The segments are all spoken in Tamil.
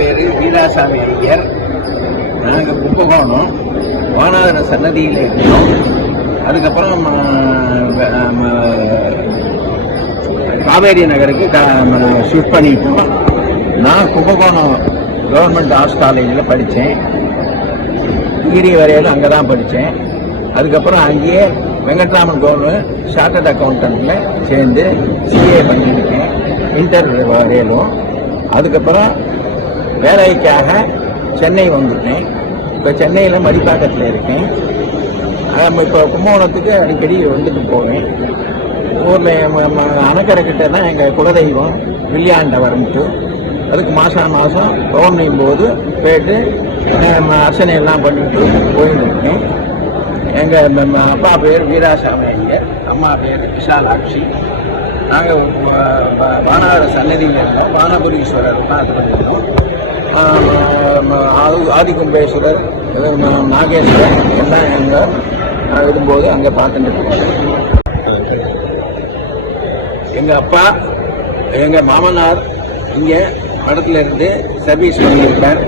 பேர் வீராசாமி ஐயர். நாங்கள் கும்பகோணம் வானாதர சன்னதியில் இருந்தோம். அதுக்கப்புறம் காவேரி நகருக்கு ஷிஃப்ட் பண்ணிட்டோம். நான் கும்பகோணம் கவர்மெண்ட் ஆர்ட்ஸ் காலேஜில் படித்தேன். டிகிரி வரையிலும் அங்கே தான் படித்தேன். அதுக்கப்புறம் அங்கேயே வெங்கட்ராமன் கவர்மெண்ட் சார்ட்டர்ட் அக்கௌண்டன்ட்டில் சேர்ந்து சிஏ பண்ணியிருக்கேன் இன்டர் வரையிலும். அதுக்கப்புறம் வேலைக்காக சென்னை வந்துட்டேன். இப்போ சென்னையில் மடிப்பாக்கத்தில் இருக்கேன். இப்போ கும்பகோணத்துக்கு அடிக்கடி வந்துட்டு போவேன். ஊரில் அணைக்கரை கிட்ட தான் எங்கள் குலதெய்வம் வில்லியாண்டவர்ன்ட்டு. அதுக்கு மாதம் பௌர்ணமியும் போது போய்ட்டு அர்ச்சனையெல்லாம் பண்ணிட்டு போயிருக்கேன். எங்கள் அப்பா பேர் வீராசாமி ஐயர், அம்மா பேர் விஷாலாட்சி. நாங்கள் வானாதர சன்னதியில் இருந்தோம். வானபுரீஸ்வரர் பார்த்துட்டு இருந்தோம். ஆதிகும்பேஸ்வரர், நாகேஸ்வரர் எல்லாம் எங்கள் இருக்கும்போது அங்கே பார்த்துட்டு இருக்கோம். எங்கள் அப்பா எங்கள் மாமனார் இங்கே படத்துல இருந்து சர்வீஸ் பண்ணியிருக்கார்.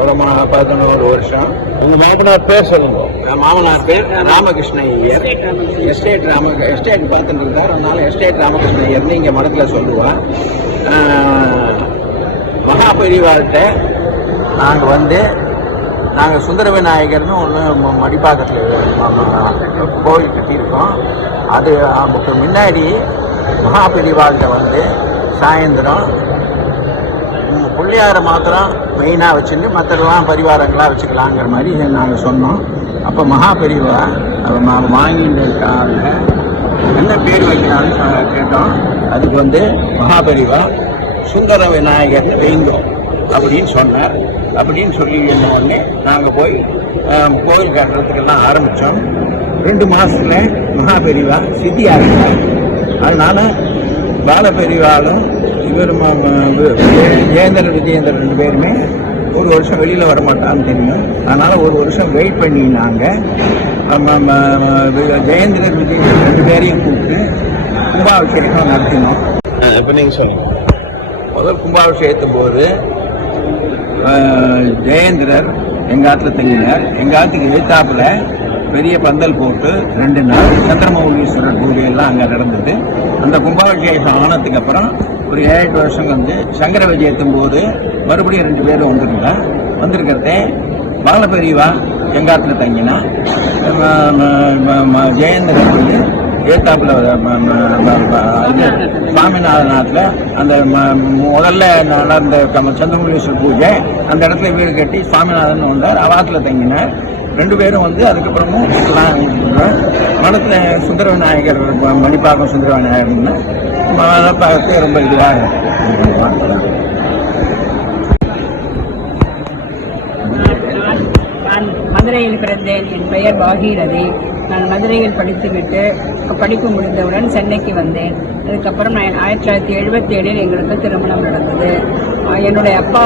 ஒரு 11 வருஷம். உங்கள் மாமனார் பேர் சொல்லுங்க. மாமனார் பேர் ராமகிருஷ்ண ஐயர். எஸ்டேட் பார்த்துட்டு இருக்கார். அதனால எஸ்டேட் ராமகிருஷ்ண ஐயர்னு இங்கே மடத்தில் சொல்லுவார். மகாபெரிவாள்கிட்ட நாங்கள் சுந்தர விநாயகர்னு ஒன்று மடிப்பாக்கத்தில் கோயில் கட்டியிருக்கோம். அதுக்கு முன்னாடி மகாபெரிவாள்கிட்ட சாயந்தரம் பிள்ளையாரை மாத்திரம் மெயினாக வச்சுட்டு மற்றெல்லாம் பரிவாரங்களாக வச்சுக்கலாங்கிற மாதிரி நாங்கள் சொன்னோம். அப்போ மகாபெரிவா வாங்கிட்டு இருக்காங்க, என்ன பேர் வைக்கலான்னு கேட்டோம். அதுக்கு மகாபெரிவா சுந்தர விநாயகர்னு வைங்கோ அப்படின்னு சொன்னார். அப்படின்னு சொல்லி உடனே நாங்கள் போய் கோயில் கட்டுறதுக்கெல்லாம் ஆரம்பித்தோம். 2 மாதத்துல மகாபெரிவா சித்தியாகிட்டார். அதனால பாலபெரிவாலும் இவரும் ஜெயேந்திரன் விஜயேந்திரன் 2 பேருமே 1 வருஷம் வெளியில் வரமாட்டான்னு தெரியும். அதனால் 1 வருஷம் வெயிட் பண்ணி நாங்கள் ஜெயேந்திரன் விஜயேந்திரன் 2 பேரையும் கூப்பிட்டு கும்பாபிஷேகம் நடத்தினோம். இப்போ நீங்கள் சொன்னீங்க முதல் கும்பாபிஷேகத்தும் போது ஜெயேந்திரர் எங்கள் ஆற்றுல தங்கினார். எங்கள் ஆற்றுக்கு எழுத்தாப்புல பெரிய பந்தல் போட்டு 2 நாள் சந்திரமௌலீஸ்வரர் பூஜையெல்லாம் அங்கே நடந்தது. அந்த கும்பாபிஷேகம் ஆனதுக்கு அப்புறம் ஒரு 7-8 வருஷம் சங்கர விஜயத்தும் போது மறுபடியும் 2 பேரும் வந்திருக்கிறதே பாலபெரிவா எங்கள் ஆற்றுல தங்கினா. ஜெயேந்திரன் ஏத்தாப்புல சுவாமிநாதநாத்தில் அந்த முதல்ல நடந்த சந்திரமௌலீஸ்வரர் பூஜை அந்த இடத்துல வீடு கட்டி சுவாமிநாதன் வந்தார். அவாத்தில் தங்கினார். 2 பேரும் அதுக்கப்புறமும் மடத்தில் சுந்தர விநாயகர் மணிப்பாக்கம் சுந்தர விநாயகர்னு பார்க்க ரொம்ப இதுவாக மதுரையில் பிறந்தேன். என் பெயர் பாகீரதி. நான் மதுரையில் படிப்பு முடிந்தவுடன் சென்னைக்கு வந்தேன். அதுக்கப்புறம் 1977 எங்களுக்கு திருமணம் நடந்தது. என்னுடைய அப்பா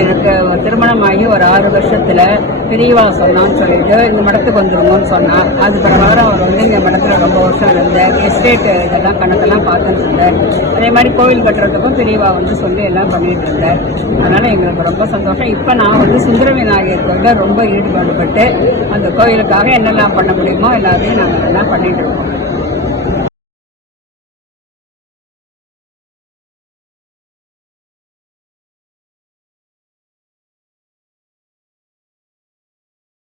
எனக்கு திருமணமாகி ஒரு 6 வருஷத்தில் பெரியவா சொன்னான்னு சொல்லிட்டு இந்த மடத்துக்கு வந்துருங்கன்னு சொன்னார். அது பிரகாரம் அவர் இந்த மடத்தில் ரொம்ப வருஷம் இருந்தார். எஸ்டேட்டு இதெல்லாம் கணக்கெல்லாம் பார்த்துட்டு இருந்தார். அதே மாதிரி கோவில் கட்டுறதுக்கும் பெரியவா சொல்லி எல்லாம் பண்ணிட்டு இருந்தார். அதனால் எங்களுக்கு ரொம்ப சந்தோஷம். இப்போ நான் சுந்தர விநாயகர் கோயிலில் ரொம்ப ஈடுபாடுபட்டு அந்த கோயிலுக்காக என்னெல்லாம் பண்ண முடியுமோ எல்லாத்தையும் நாங்கள் எல்லாம் பண்ணிட்டு இருக்கோம்.